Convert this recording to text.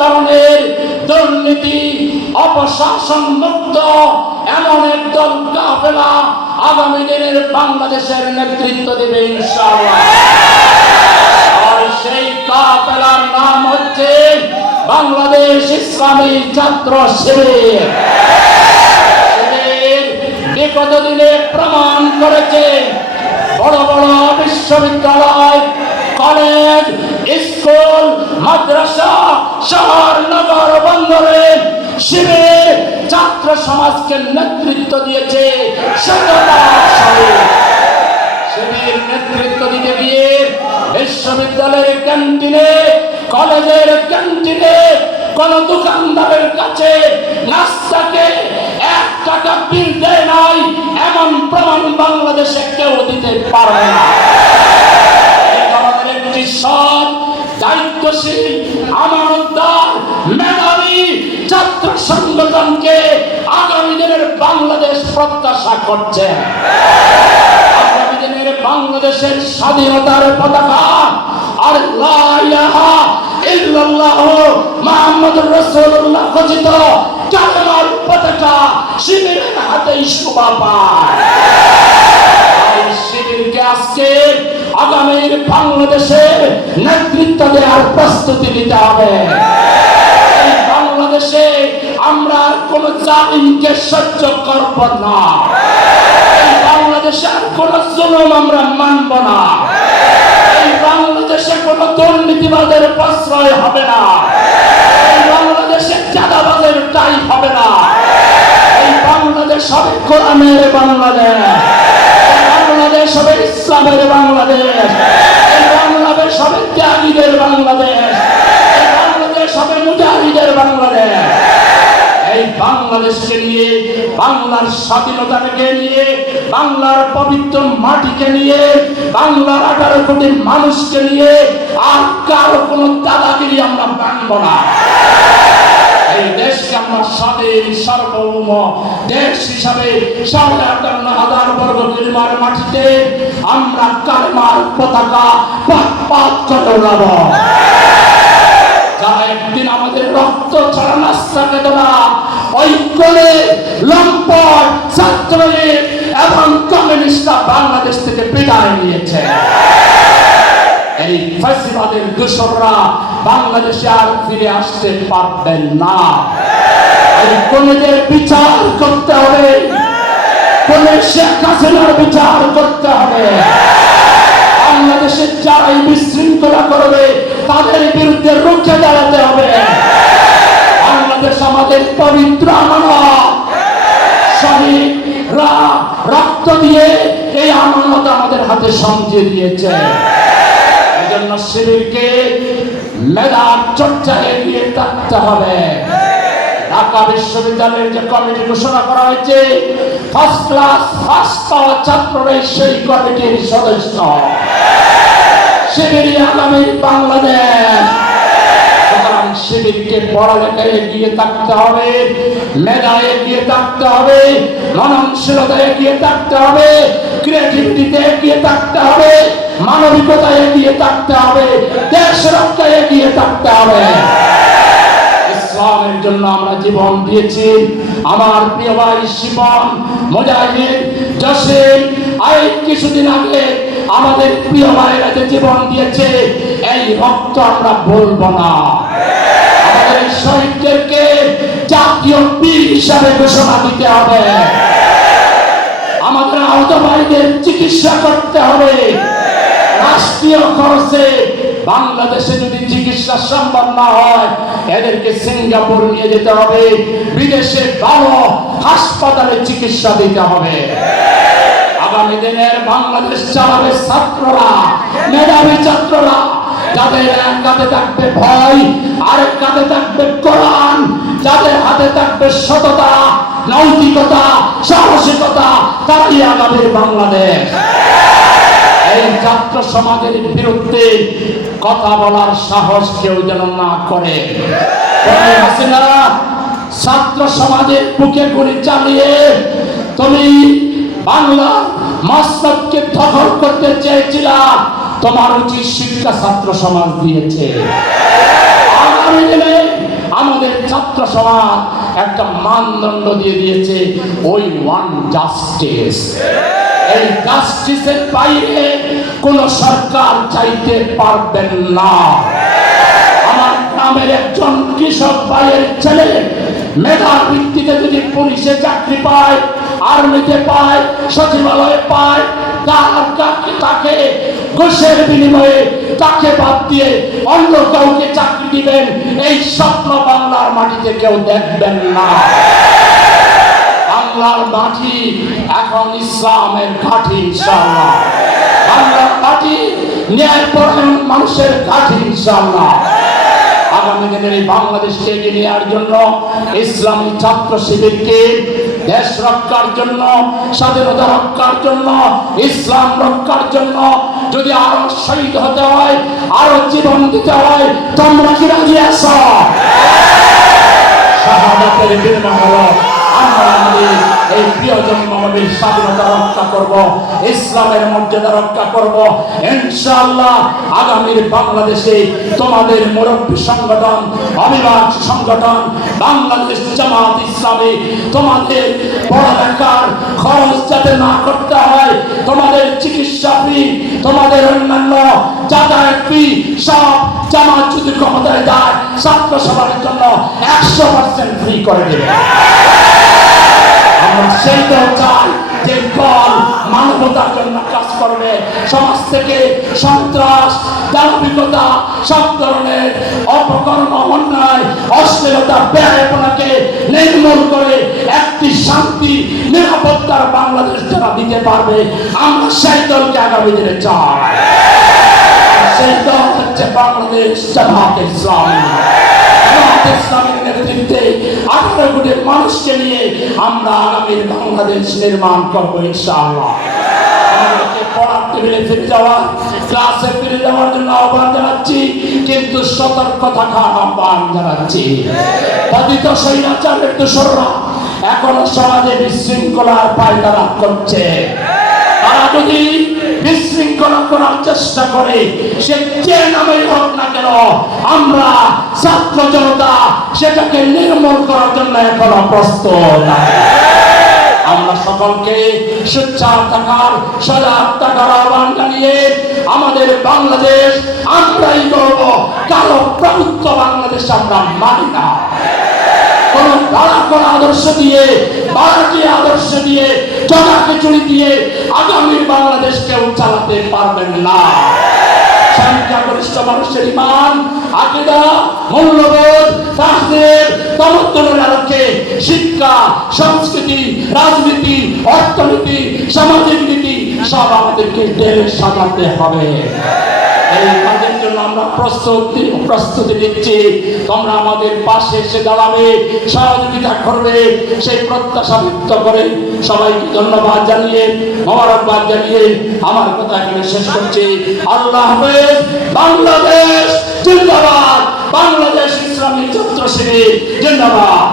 ধরনের দুর্নীতি অপশাসন মুক্ত এমন একদল কাফেলা আগামী দিনের বাংলাদেশের নেতৃত্ব দেবে ইনশাআল্লাহ। আর সেই কাফেলার নাম হচ্ছে বাংলাদেশ ইসলামী ছাত্র শিবির। বিগত দিনে প্রমাণ করেছে বড় বড় বিশ্ববিদ্যালয়, কলেজ, স্কুল, মাদ্রাসা, শহর, নগর, বন্দরে শিবির ছাত্র সমাজকে নেতৃত্ব দিয়েছে। শিবির নেতৃত্ব দিতে গিয়ে বিশ্ববিদ্যালয়ের ক্যান্টিনে, কলেজের ক্যান্টিনে কোন দোকানদারের কাছে নাস্তাকে 1 টাকা বিল দেয় নাই এমন প্রমাণ বাংলাদেশে কেউ দিতে পারবে না। আমাদের একটি সৎ, দায়িত্বশীল, আমানতদার, মেধাবী ছাত্র সংগঠনকে আগামী দিনের বাংলাদেশ প্রত্যাশা করছে। আগামী দিনের বাংলাদেশের স্বাধীনতার পতাকা আর লা ইলাহা ইল্লাল্লাহ মুহাম্মাদুর রাসূলুল্লাহ খচিত কালেমার পতাকা শিবিরের হাতেই শোভা পায়। শিবিরকে আজকে আগামীর বাংলাদেশের নেতৃত্ব দেওয়ার প্রস্তুতি নিতে হবে। এই বাংলাদেশে আমরা কোন জালিমকে সহ্য করব না। এই বাংলাদেশে আর কোন জুলুম আমরা মানব না। এই বাংলাদেশে কোন দুর্নীতিবাদের প্রশ্রয় হবে না। এই বাংলাদেশে চাঁদাবাজের টাই হবে না। এই বাংলাদেশ হবে কোরআনের বাংলাদেশ। বাংলাদেশ হবে ইসলামের বাংলাদেশ। এই বাংলাদেশ হবে ত্যাগীদের বাংলাদেশ। এই বাংলাদেশ হবে মুজাহিদের বাংলাদেশ। এই বাংলাদেশকে নিয়ে, বাংলার স্বাধীনতাকে নিয়ে, বাংলার পবিত্র মাটিকে নিয়ে, বাংলার 18 কোটি মানুষকে নিয়ে আর কারো কোনো দাদাগিরি আমরা মানব না। এই দেশকে আমরা স্বাধীন সার্বভৌম দেশ হিসাবে 58,000 বর্গ কিলোমিটার মাটিতে আমরা কালেমার পতাকা পাত করে উড়াব। যারা একদিন আমাদের রক্ত ছাড়া নাস্তা খেত না, ওই কোলে লম্পট ছাত্রলীগ এবং কমিউনিস্টরা বাংলাদেশ থেকে বিদায় নিয়েছে। এই ফ্যাসিবাদের দোসররা বাংলাদেশে আর ফিরে আসতে পারবেন না। এই কোনেদের বিচার করতে হবে, কোনে শেখ হাসিনার বিচার করতে হবে। বাংলাদেশের যারাই বিশৃঙ্খলা করবে তাদের বিরুদ্ধে রুখে দাঁড়াতে হবে। বাংলাদেশ আমাদের পবিত্র আমানত, শহীদরা রক্ত দিয়ে এই আমানত আমাদের হাতে সমঝে দিয়েছে। এজন্য শিবিরকে মেধার চর্চায় এগিয়ে থাকতে হবে। ঢাকা বিশ্ববিদ্যালয়ের যে কমিটি ঘোষণা করা হয়েছে, ফার্স্ট ক্লাস ফার্স্ট পাওয়া ছাত্ররা সেই কমিটির সদস্য। শিবিরই আগামী বাংলাদেশ। সুতরাং শিবিরকে পড়ালেখায় এগিয়ে থাকতে হবে, মেধায় এগিয়ে থাকতে হবে, মননশীলতায় এগিয়ে থাকতে হবে, ক্রিয়েটিভিটিতে এগিয়ে থাকতে হবে, মানবিকতায় এগিয়ে থাকতে হবে, দেশ রক্ষায় এগিয়ে থাকতে হবে। ইসলামের জন্য আমরা জীবন দিয়েছি। আমার প্রিয় ভাই শিবন, মুজাহিদ, জসিম, এই কিছুদিন আগে আমাদের প্রিয় ভাইরা যে জীবন দিয়েছে, এই রক্ত আমরা বলবো না। আমাদের শহীদদেরকে জাতীয় বীর হিসাবে ঘোষণা দিতে হবে। আমাদের আহত ভাইদের চিকিৎসা করতে হবে রাষ্ট্রীয় খরচে। বাংলাদেশে যদি চিকিৎসা সম্ভব না হয়, এদেরকে সিঙ্গাপুর নিয়ে যেতে হবে, বিদেশে ভালো হাসপাতালে চিকিৎসা দিতে হবে। আগামী দিনের বাংলাদেশ চালাবে ছাত্ররা, মেধাবী ছাত্ররা, যাদের এক কাঁধে থাকবে ভয়, আরেক কাঁধে থাকবে কোরআন, যাদের হাতে থাকবে সততা, নৈতিকতা, সাহসিকতা, তারাই আগামীর বাংলাদেশ। এই ছাত্র সমাজের বিরুদ্ধে কথা বলার সাহস কেউ যেন না করে। ছাত্র সমাজের বুকে গুলি চালিয়ে তুমি বাংলা মসনদকে দখল করতে চেয়েছিলা, তোমার উচিত শিক্ষা ছাত্র সমাজ দিয়েছে। আগামী দিনে সমাজ একটা মানদণ্ড দিয়ে দিয়েছে, ওই ওয়ান জাস্টিস। এই জাস্টিসের বাইরে কোন সরকার চাইতে পারবেন না। আমার গ্রামের একজন কৃষক ভাইয়ের ছেলে মেধার ভিত্তিতে যদি পুলিশে চাকরি পায়, আর্মিতে পায়, সচিবালয়ে পায়, তাকে ঘুষের বিনিময়ে তাকে বাদ দিয়ে অন্য কাউকে চাকরি দিবেন, এই স্বপ্ন বাংলার মাটিতে কেউ দেখবেন না। বাংলার মাটি এখন ইসলামের ঘাঁটি, ইনশাআল্লাহ। বাংলার মাটি ন্যায়পরায়ণ মানুষের ঘাঁটি, ইনশাআল্লাহ। আগামী দিনের এই বাংলাদেশকে এগিয়ে নেওয়ার জন্য ইসলামী ছাত্র শিবিরকে দেশ রক্ষার জন্য, স্বাধীনতা রক্ষার জন্য, ইসলাম রক্ষার জন্য যদি আরো শহীদ হতে হয়, আরো জীবন দিতে হয়, তোমরা কি রাজি আছো? শাহাদাতের বিনিময় হলো আমরা আমাদের এই প্রিয় জন্মভূমির স্বাধীনতা রক্ষা করব, ইসলামের মর্যাদা রক্ষা করব, ইনশাআল্লাহ। আগামীর বাংলাদেশে তোমাদের মুরব্বী সংগঠন, অভিভাবক সংগঠন, বাংলাদেশ জামাত ইসলামী তোমাদের পড়ালেখার খরচ যাতে না করতে হয়, তোমাদের চিকিৎসা ফি, তোমাদের অন্যান্য যাতায়াত ফি সব জামাত যদি ক্ষমতায় যায় ছাত্র সবার জন্য 100% ফ্রি করে দেবে। আমরা সেই দল চাই যে দল মানবতার জন্য কাজ করবে, সমাজ থেকে সন্ত্রাস, দাম্ভিকতা, সব ধরনের অপকর্ম, অন্যায়, অশ্লীলতা, বেহায়াপনাকে নির্মূল করে একটি শান্তি, নিরাপত্তার বাংলাদেশ যারা দিতে পারবে, আমরা সেই দলকে আগামী দিনে চাই। সেই দল হচ্ছে বাংলাদেশ জামাত ইসলামী। ইসলামের নেতৃত্বে 18 কোটি মানুষকে নিয়ে আমরা আগামীর বাংলাদেশ নির্মাণ করবো, ইনশাআল্লাহ। আমাদেরকে পড়ার টেবিলে ফিরে যাওয়া, ক্লাসে ফিরে যাওয়ার জন্য আহ্বান জানাচ্ছি, কিন্তু সতর্ক থাকার আহ্বান জানাচ্ছি। পতিত স্বৈরাচারের দোসররা এখনো সমাজে বিশৃঙ্খলার পায়তারা করছে। তারা যদি বিশৃঙ্খলা করার চেষ্টা করে, সে যে নামেই হোক না কেন, আমরা ছাত্র জনতা সেটাকে নির্মূল করার জন্য এখনো প্রস্তুত। আমরা সকলকে সোচ্চার থাকার, সজাগ থাকার আহ্বান জানিয়ে আমাদের বাংলাদেশ আমরাই গর্ব, কারো প্রভুত্ব বাংলাদেশ আমরা মানি না। কোন বাড়াকড়া আদর্শ দিয়ে, বাড়াটি আদর্শ দিয়ে, জগা খিচুড়ি দিয়ে আগামীর বাংলাদেশ কেউ চালাতে পারবেন না। সংখ্যাগরিষ্ঠ মানুষের ঈমান, আকীদা, মূল্যবোধ, তাহজিব, তামাদ্দুনের আলোকে শিক্ষা, সংস্কৃতি, রাজনীতি, অর্থনীতি, সামাজিক নীতি সব আমাদেরকে ঢেলে সাজাতে হবে। এই কাজের জন্য আমরা প্রস্তুতি নিচ্ছি। তোমরা আমাদের পাশে এসে দাঁড়াবে, সহযোগিতা করবে, সেই প্রত্যাশা ব্যক্ত করে সবাইকে ধন্যবাদ জানিয়ে, মোবারকবাদ জানিয়ে আমার কথা এখানে শেষ করছি। আল্লাহ হাফেজ। বাংলাদেশ জিন্দাবাদ। বাংলাদেশ ইসলামী ছাত্র শিবির জিন্দাবাদ।